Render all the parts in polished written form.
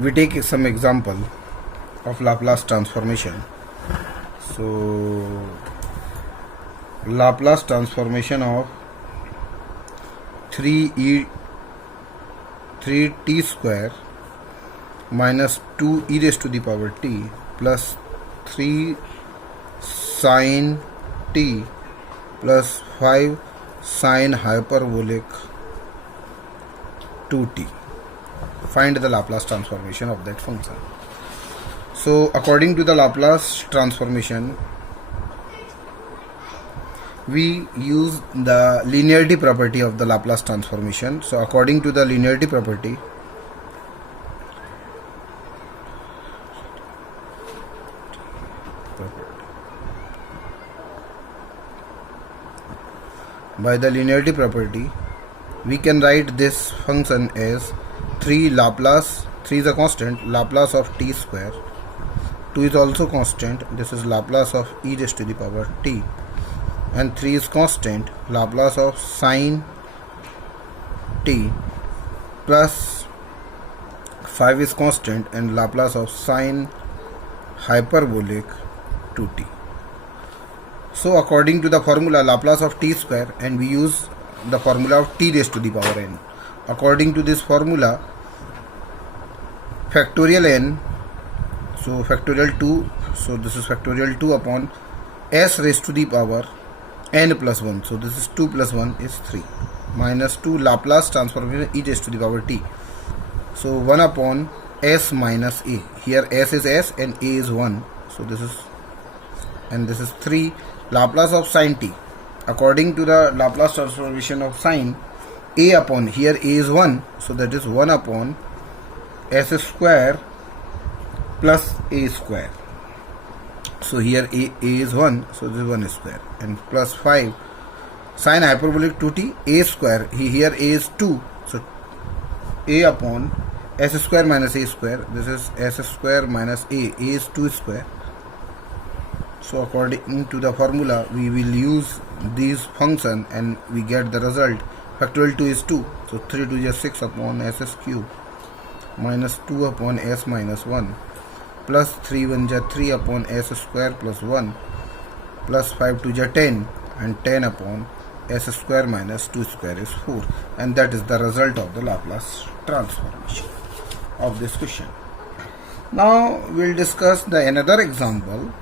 We take some example of Laplace transformation. So Laplace transformation of 3t square minus 2e raised to the power t plus 3 sin t plus 5 sin hyperbolic 2t. Find the Laplace transformation of that function. So according to the Laplace transformation, we use the linearity property of the Laplace transformation. So according to the linearity property, by the linearity property, we can write this function as 3 Laplace, 3 is a constant, Laplace of t square, 2 is also constant, this is Laplace of e raised to the power t, and 3 is constant, Laplace of sin t, plus 5 is constant and Laplace of sin hyperbolic 2t. So according to the formula Laplace of t square, and we use the formula of t raised to the power n. According to this formula, factorial n, so factorial 2, so this is factorial 2 upon s raised to the power n plus 1, so this is 2 plus 1 is 3, minus 2 Laplace transformation e raised to the power t, so 1 upon s minus a, here s is s and a is 1, so this is, and this is 3 Laplace of sin t. According to the Laplace transformation of sin, a upon, here a is 1, so that is 1 upon s square plus a square. So here a is 1, so this is 1 square, and plus 5 sin hyperbolic 2t, a square, here a is 2, so a upon s square minus a square, this is s square minus a is 2 square. So according to the formula, we will use these function and we get the result. Factorial 2 is 2, so 3 to is 6 upon s cube minus 2 upon s minus 1 plus 3 1 is 3 upon s square plus 1 plus 5 2 is 10 and 10 upon s square minus 2 square is 4, and that is the result of the Laplace transformation of this question. Now we'll discuss the another example.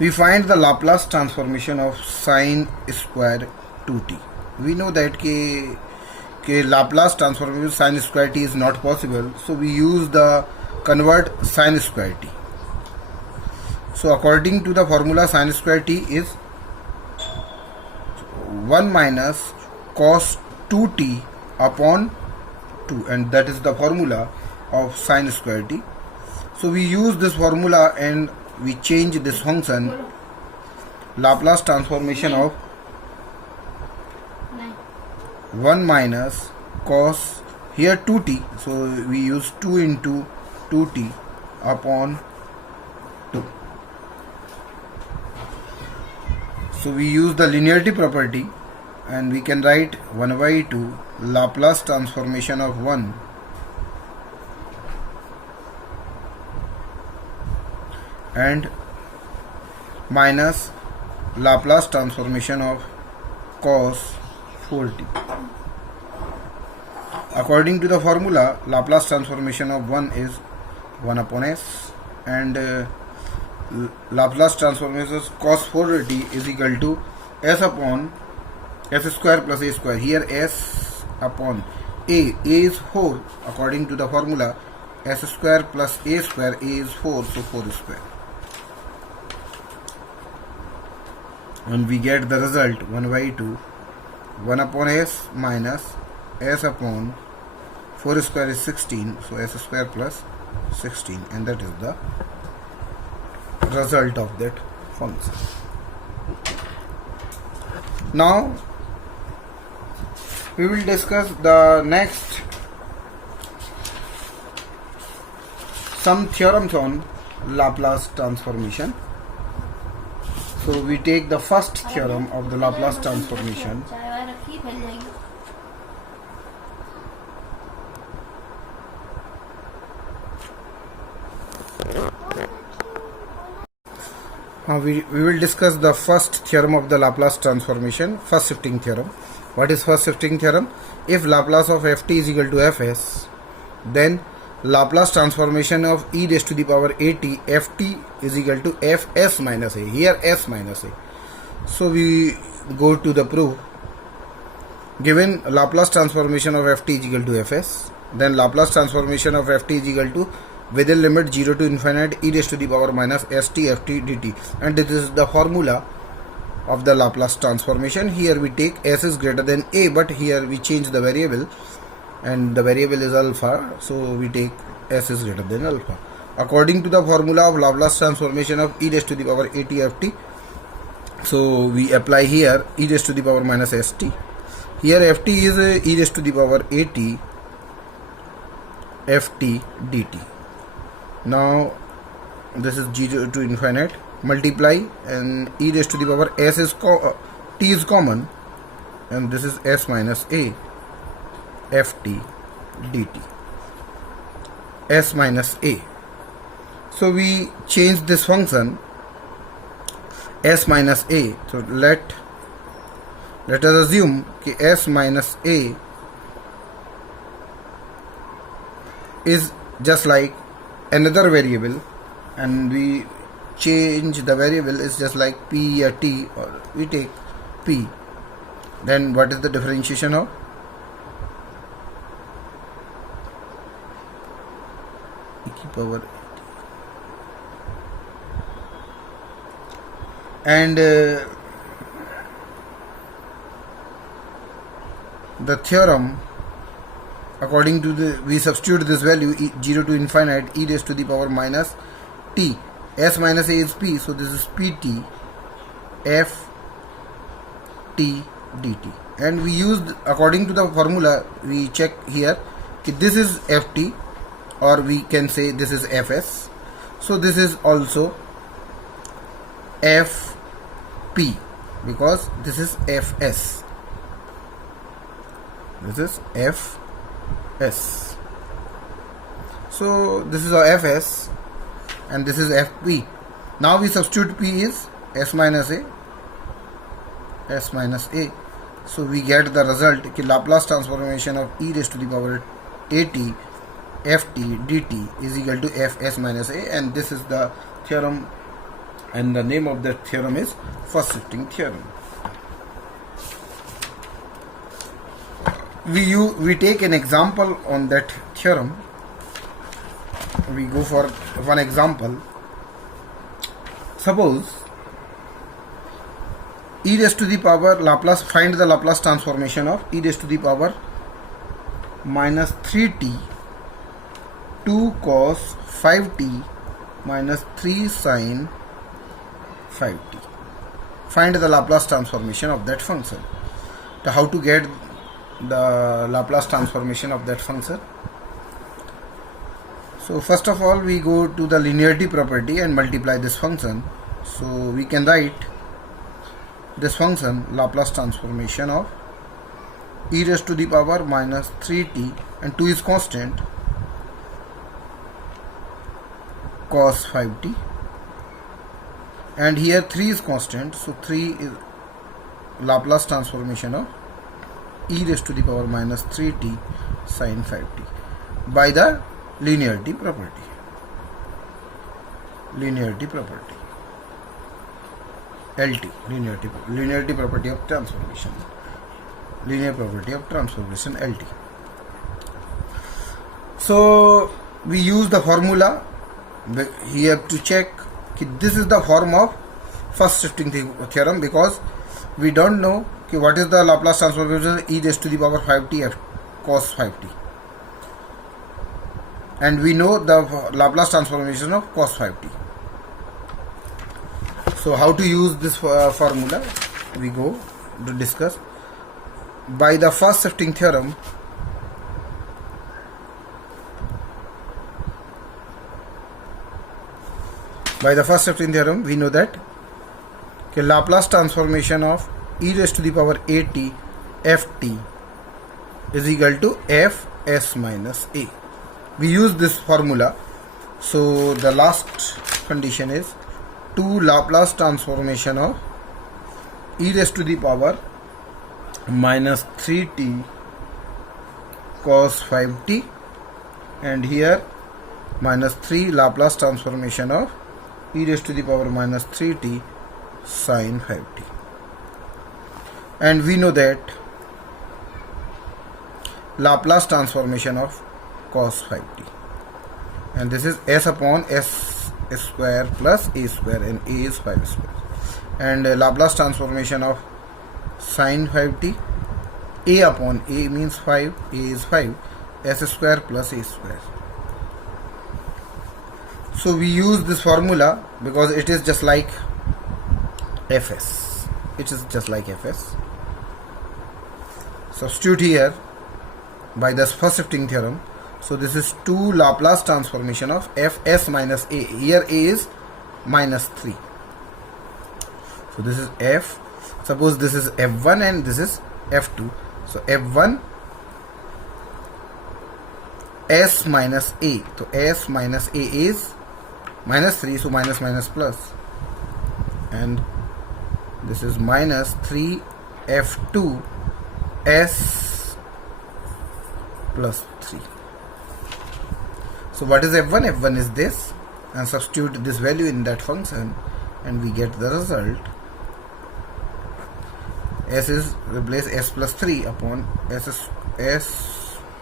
We find the Laplace transformation of sin square 2t. We know that Laplace transformation of sin square t is not possible, so we use the convert sin square t. So according to the formula, sin square t is 1 minus cos 2t upon 2, and that is the formula of sin square t. So we use this formula and we change this function Laplace transformation of 1 minus cos, here 2t, so we use 2 into 2t upon 2. So we use the linearity property and we can write 1 by 2 Laplace transformation of 1 and minus Laplace transformation of cos 4t. According to the formula, Laplace transformation of 1 is 1 upon s, and Laplace transformation of cos 4t is equal to s upon s square plus a square. Here s upon a is 4. According to the formula, s square plus a square, a is 4, so 4 square. And we get the result 1 by 2 1 upon s minus s upon 4 square is 16, so s square plus 16, and that is the result of that function. Now we will discuss the next some theorems on Laplace transformation. So we take the first theorem of the Laplace transformation. Now we will discuss the first theorem of the Laplace transformation, first shifting theorem. What is first shifting theorem? If Laplace of ft is equal to fs, then Laplace transformation of e raised to the power at ft is equal to fs minus a. Here s minus a. So we go to the proof. Given Laplace transformation of ft is equal to fs, then Laplace transformation of ft is equal to within limit 0 to infinite e raised to the power minus st ft dt, and this is the formula of the Laplace transformation. Here we take s is greater than a, but here we change the variable and the variable is alpha, so we take s is greater than alpha. According to the formula of Laplace transformation of e raised to the power at ft, so we apply here e raised to the power minus st. Here ft is e raised to the power at ft dt. Now this is 0 to infinite, multiply, and e raised to the power s is t is common, and this is s minus a ft dt, s minus a. So we change this function s minus a. So let us assume that s minus a is just like another variable, and we change the variable is just like p or t, or we take p. Then what is the differentiation of e power, and the theorem, according to the, we substitute this value 0 to infinite e raised to the power minus t. S minus a is p, so this is pt f t dt, and we used, according to the formula, we check here that this is ft, or we can say this is fs, so this is also fp because this is fs, this is fs, so this is our fs and this is fp. Now we substitute p is s minus a, so we get the result that Laplace transformation of e raised to the power at ft dt is equal to fs minus a, and this is the theorem, and the name of that theorem is first shifting theorem. We take an example on that theorem. We go for one example. Suppose e raised to the power Laplace, find the Laplace transformation of e raised to the power minus 3t 2 cos 5t minus 3 sin 5t. Find the Laplace transformation of that function. So how to get the Laplace transformation of that function? So first of all, we go to the linearity property and multiply this function. So we can write this function Laplace transformation of e raised to the power minus 3t, and 2 is constant, cos 5t, and here 3 is constant, so 3 is Laplace transformation of e raised to the power minus 3t sin 5t by the linearity property. LT, linearity property of transformation, linear property of transformation, LT. So we use the formula here to check that this is the form of first shifting theorem, because we don't know what is the Laplace transformation e raised to the power 5t cos 5t, and we know the Laplace transformation of cos 5t. So how to use this formula? We go to discuss. By the first shifting theorem, we know that Laplace transformation of e raised to the power at ft is equal to fs minus a. We use this formula So the last condition is 2 Laplace transformation of e raised to the power minus 3t cos 5t, and here minus 3 Laplace transformation of e raised to the power minus 3t sin 5t. And we know that Laplace transformation of cos 5t, and this is s upon s square plus a square, and a is 5 square, and Laplace transformation of sin 5t, a upon a means 5, a is 5, s square plus a square. So we use this formula because it is just like fs. It is just like fs. Substitute here by the first shifting theorem. So this is 2 Laplace transformation of fs minus a. Here a is minus 3. So this is f. Suppose this is f1 and this is f2. So f1 s minus a. So s minus a is minus 3. So minus minus plus. And this is minus 3 f2 s plus 3. So what is f1? f1 is this, and substitute this value in that function and we get the result. S is replace s plus 3 upon s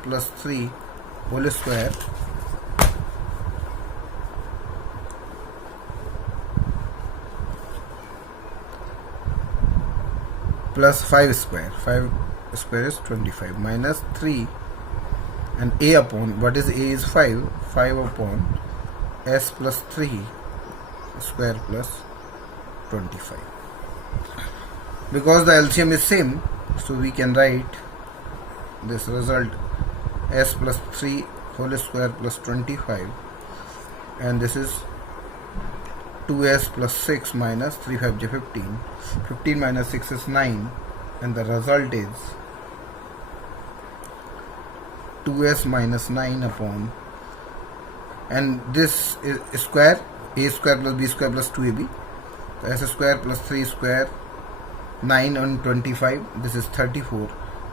plus 3 whole square plus 5 square. 5 square is 25 minus 3, and a upon, what is a is 5, 5 upon s plus 3 square plus 25. Because the LCM is same, so we can write this result s plus 3 whole square plus 25, and this is 2s plus 6 minus 3 5 is 15. 15 minus 6 is 9, and the result is 2s minus 9 upon, and this is square, a square plus b square plus 2ab, so s square plus 3 square, 9 and 25, this is 34,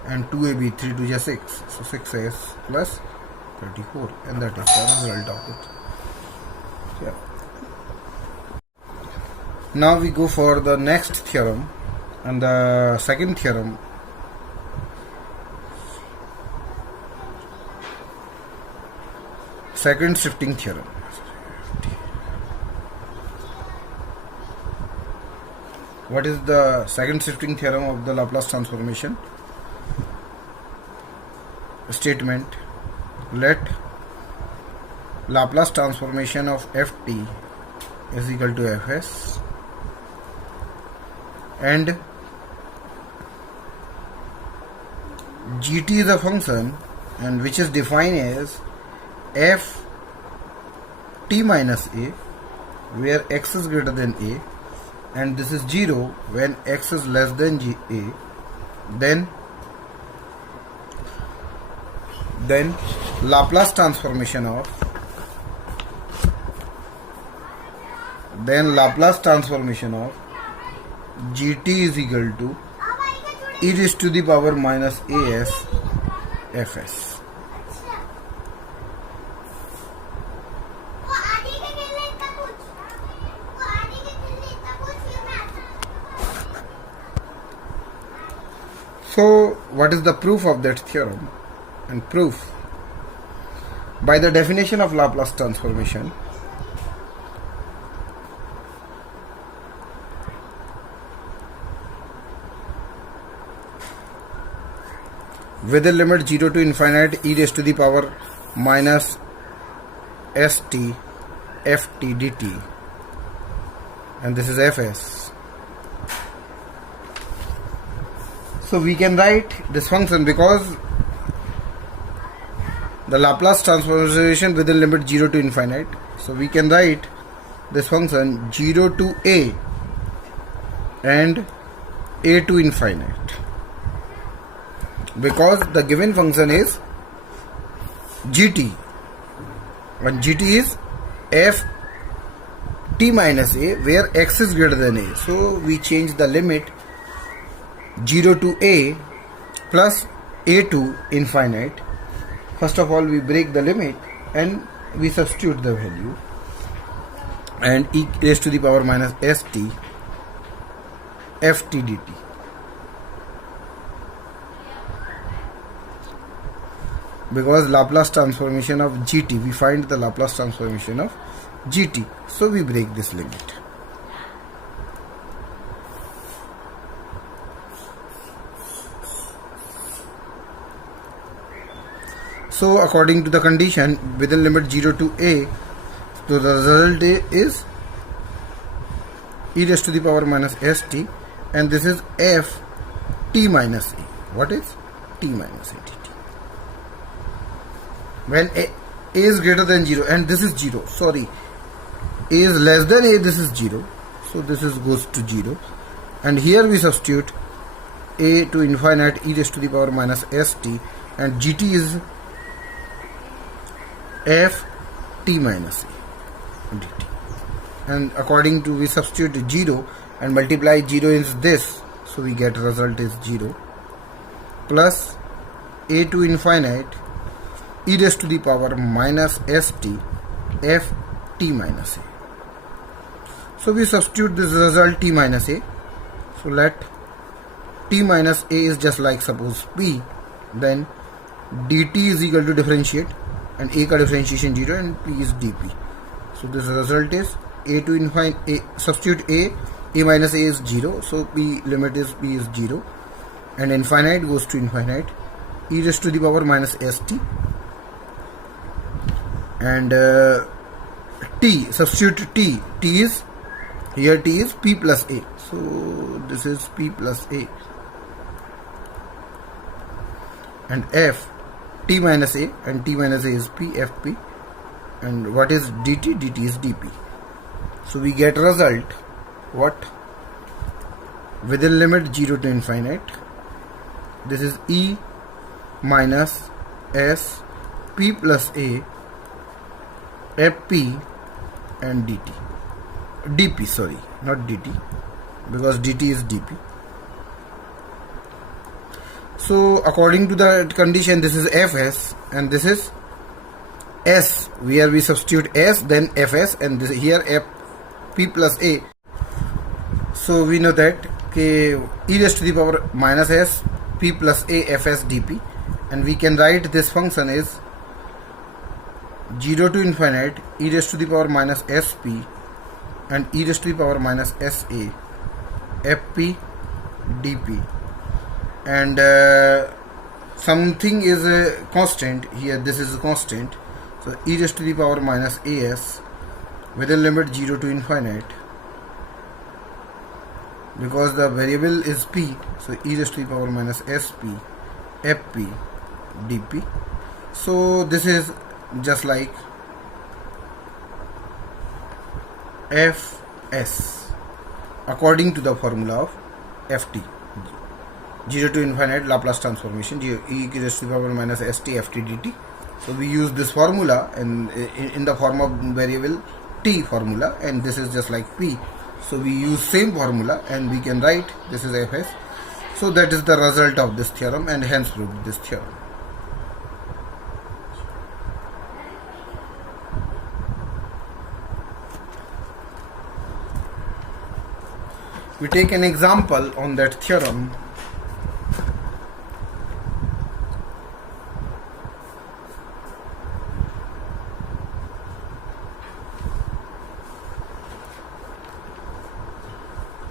and 2ab 3 2 is 6, so 6s plus 34, and that is the result of it. Yeah. Now we go for the next theorem, and the second theorem. Second shifting theorem. What is the second shifting theorem of the Laplace transformation? Statement: let Laplace transformation of ft is equal to fs, and gt is a function and which is defined as f t minus a, where x is greater than a, and this is 0 when x is less than a. Then Laplace transformation of gt is equal to e raised to the power minus as fs. So what is the proof of that theorem? And proof: by the definition of Laplace transformation, with the limit 0 to infinite e raised to the power minus st ft dt, and this is fs. So we can write this function, because the Laplace transformation with the limit 0 to infinite, so we can write this function 0 to a and a to infinite, because the given function is gt, and gt is f t minus a where x is greater than a. So we change the limit 0 to a plus a to infinite. First of all, we break the limit and we substitute the value, and e raised to the power minus st ft dt. Because Laplace transformation of gt, we find the Laplace transformation of gt, so we break this limit. So according to the condition within limit 0 to a, so the result is e raised to the power minus st, and this is f t minus a. What is t minus a dt? When a is greater than 0, and this is 0, sorry, a is less than a, this is 0, so this is goes to 0, and here we substitute a to infinite e raised to the power minus st, and gt is f t minus a dt. And according to, we substitute 0 and multiply 0 is this, so we get result is 0 plus a to infinite e raised to the power minus st f t minus a. So we substitute this result t minus a. So let t minus a is just like suppose p, then dt is equal to differentiate, and a ka differentiation 0 and p is dp. So this result is a to infinite, a substitute a minus a is 0, so p limit is p is 0, and infinite goes to infinite, e raised to the power minus st, and t, substitute t is, here t is p plus a, so this is p plus a, and f t minus a, and t minus a is p fp, and what is dt? Dt is dp. So we get result what? Within limit 0 to infinite, this is e minus s p plus a fp and dt. dp, sorry, not dt, because dt is dp. So according to the condition, this is fs and this is s, where we substitute s, then fs, and this here f p plus a. So we know that e raised to the power minus s p plus a fs dp, and we can write this function is 0 to infinite e raised to the power minus sp and e raised to the power minus sa fp dp, and something is a constant here, this is a constant, so e raised to the power minus as within limit 0 to infinite, because the variable is p, so e raised to the power minus sp fp dp. So this is just like fs according to the formula of ft, 0 to infinite Laplace transformation, e raised to the power minus st ft dt. So we use this formula and in the form of variable t formula, and this is just like p, so we use same formula and we can write this is fs. So that is the result of this theorem, and hence proved this theorem. We take an example on that theorem.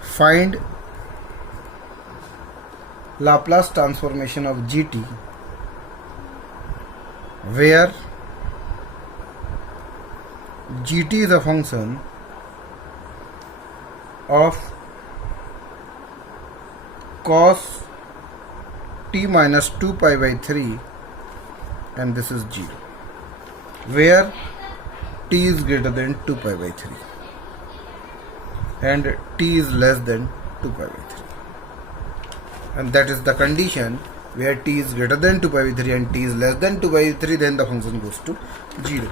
Find Laplace transformation of gt where gt is a function of cos t minus 2 pi by 3, and this is 0, where t is greater than 2 pi by 3 and t is less than 2 pi by 3, and that is the condition where t is greater than 2 pi by 3 and t is less than 2 pi by 3, then the function goes to 0.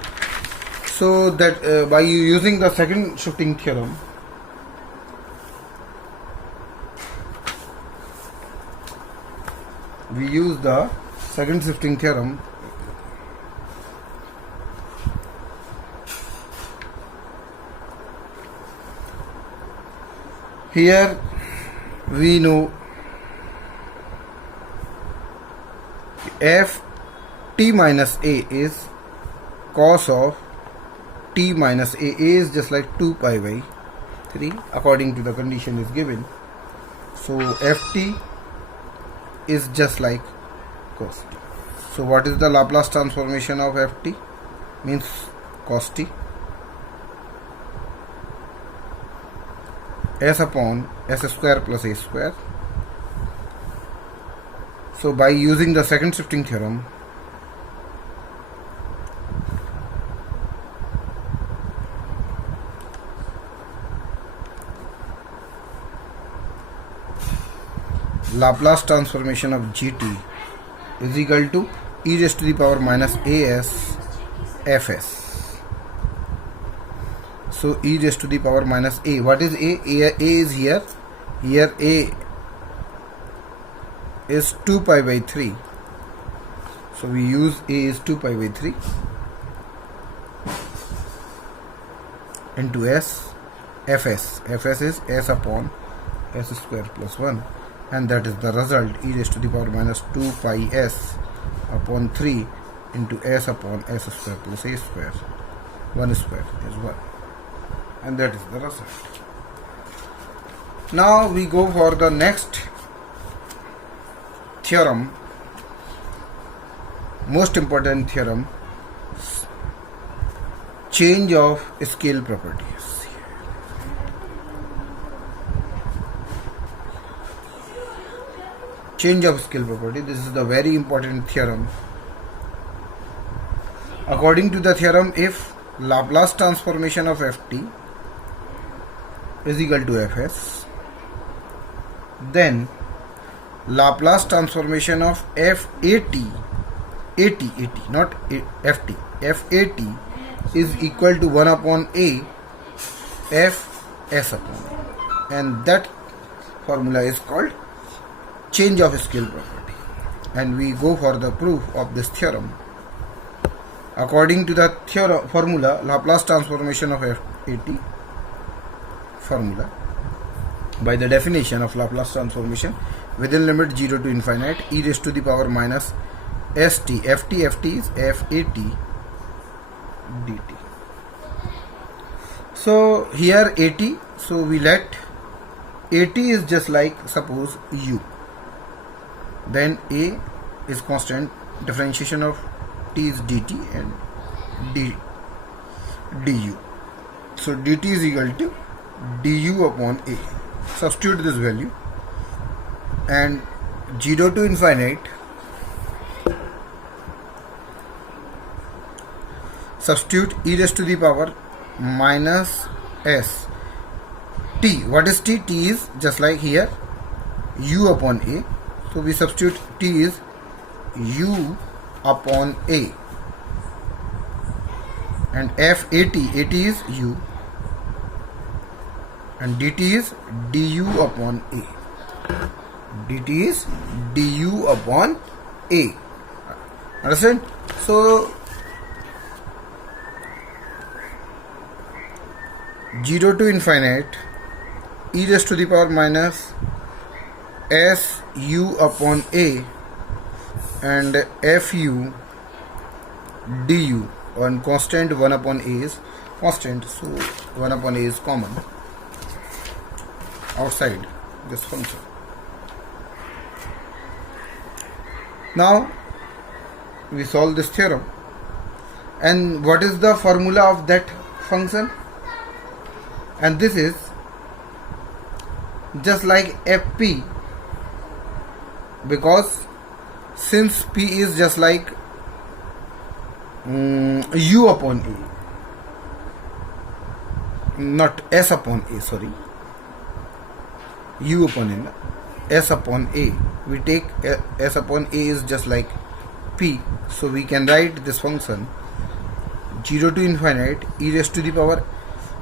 So that by using the second shifting theorem, we use the second shifting theorem. Here we know f t minus a is cos of t minus a. A is just like 2 pi by 3 according to the condition is given. So ft is just like cos t. So what is the Laplace transformation of ft? Means cos t. S upon s square plus a square. So by using the second shifting theorem, Laplace transformation of gt is equal to e raised to the power minus as fs. So e raised to the power minus a. What is a? A is here. Here a is 2 pi by 3. So we use a is 2 pi by 3 into s. Fs. Fs is s upon s square plus 1. And that is the result, e raised to the power minus 2 pi s upon 3 into s upon s square plus a square. 1 square is 1. And that is the result. Now we go for the next theorem, most important theorem, change of scale properties. Change of scale property. This is the very important theorem. According to the theorem, if Laplace transformation of ft is equal to fs, then Laplace transformation of fat, not ft, fat is equal to 1 upon a fs upon a, and that formula is called change of scale property. And we go for the proof of this theorem. According to the theorem formula, Laplace transformation of fat formula, by the definition of Laplace transformation within limit 0 to infinite, e raised to the power minus st, ft is fat dt. So here at, so we let at is just like, suppose u, then a is constant, differentiation of t is dt and du. So dt is equal to du upon a. Substitute this value, and 0 to infinite, substitute e raised to the power minus s. T, what is t? T is just like here u upon a. So we substitute t is u upon a, and f at is u, and dt is du upon a. Dt is du upon a. Understand? So 0 to infinite, e raised to the power minus s u upon a, and fu du, and constant 1 upon a is constant, so 1 upon a is common outside this function. Now we solve this theorem, and what is the formula of that function? And this is just like fp, because since p is just like u upon a, not s upon a, sorry, u upon a, s upon a, we take s upon a is just like p, so we can write this function 0 to infinite e raised to the power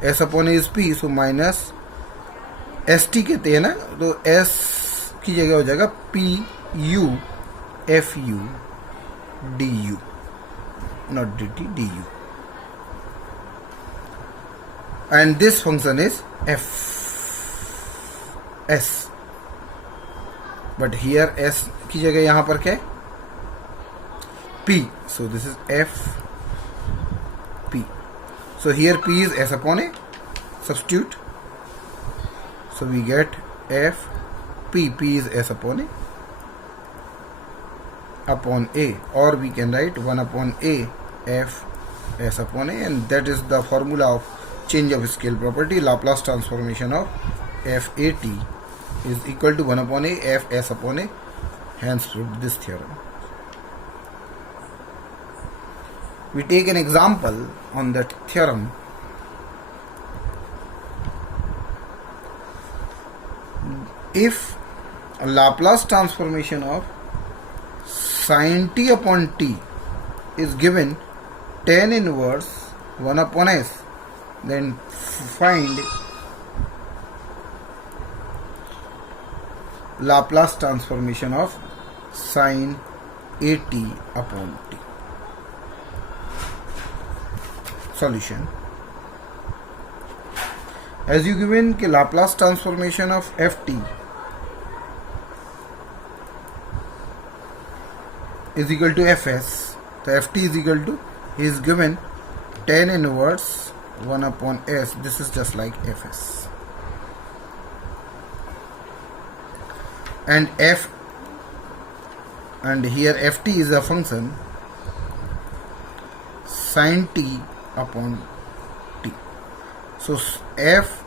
s upon a is p, so minus S T कहते हैं ना, तो S की जगह हो जाएगा P U F U D you, not D T, D you. And this function is F S, but here S की जगह यहां पर क्या है, P, so this is F P. So here P is S upon A, substitute, so we get f p, p is s upon a, or we can write 1 upon a f s upon a, and that is the formula of change of scale property. Laplace transformation of f a t is equal to 1 upon a f s upon a. Hence proved this theorem. We take an example on that theorem. If a Laplace transformation of sin t upon t is given tan inverse 1 upon s, then find Laplace transformation of sin a t upon t. Solution. As you given कि Laplace transformation of ft is equal to fs, so ft is equal to, he is given tan inverse 1 upon s, this is just like fs, and f, and here ft is a function sin t upon t. So f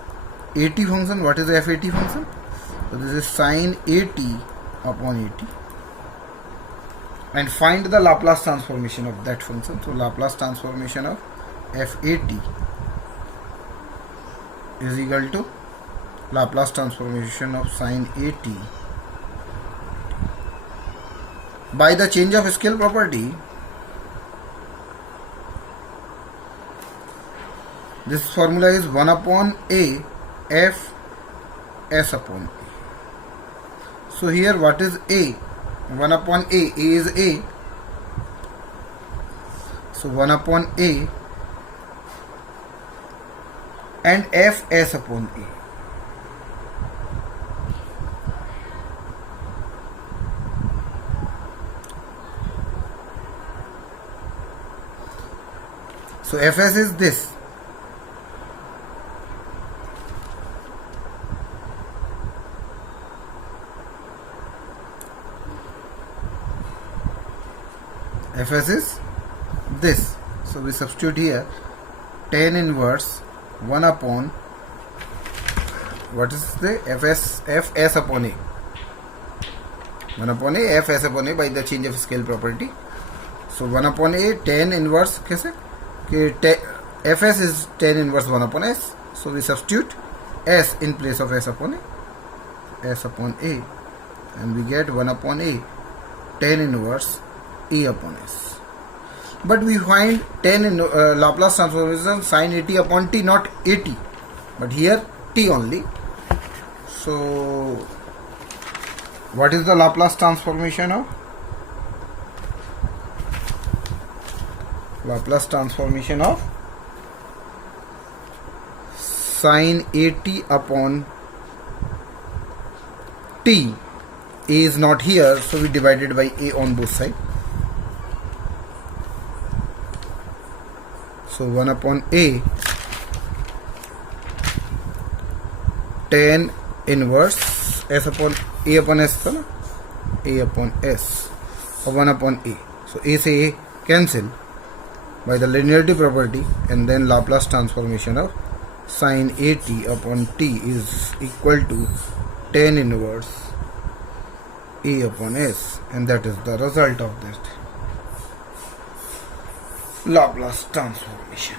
at function, what is the f at function? So this is sin at upon at, and find the Laplace transformation of that function. So Laplace transformation of f at is equal to Laplace transformation of sin at by the change of scale property. This formula is 1 upon a f s upon a. So here what is a? 1 upon a is a, so 1 upon a and f s upon a. So fs is this, fs is this, so we substitute here tan inverse 1 upon, what is the fs upon a, 1 upon a fs upon a by the change of scale property. So 1 upon a tan inverse कैसे कि fs is tan inverse 1 upon s, so we substitute s in place of s upon a, and we get 1 upon a tan inverse a upon s. But we find tan in Laplace transformation sin at upon t, not at, but here t only. So what is the Laplace transformation of? Laplace transformation of sin at upon t. A is not here, so we divided by a on both sides. So 1 upon a tan inverse s upon s था ना, a upon s और 1 upon a. So a से a cancel by the linearity property, and then Laplace transformation of sin at upon t is equal to tan inverse a upon s, and that is the result of that Laplace transformation.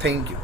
Thank you.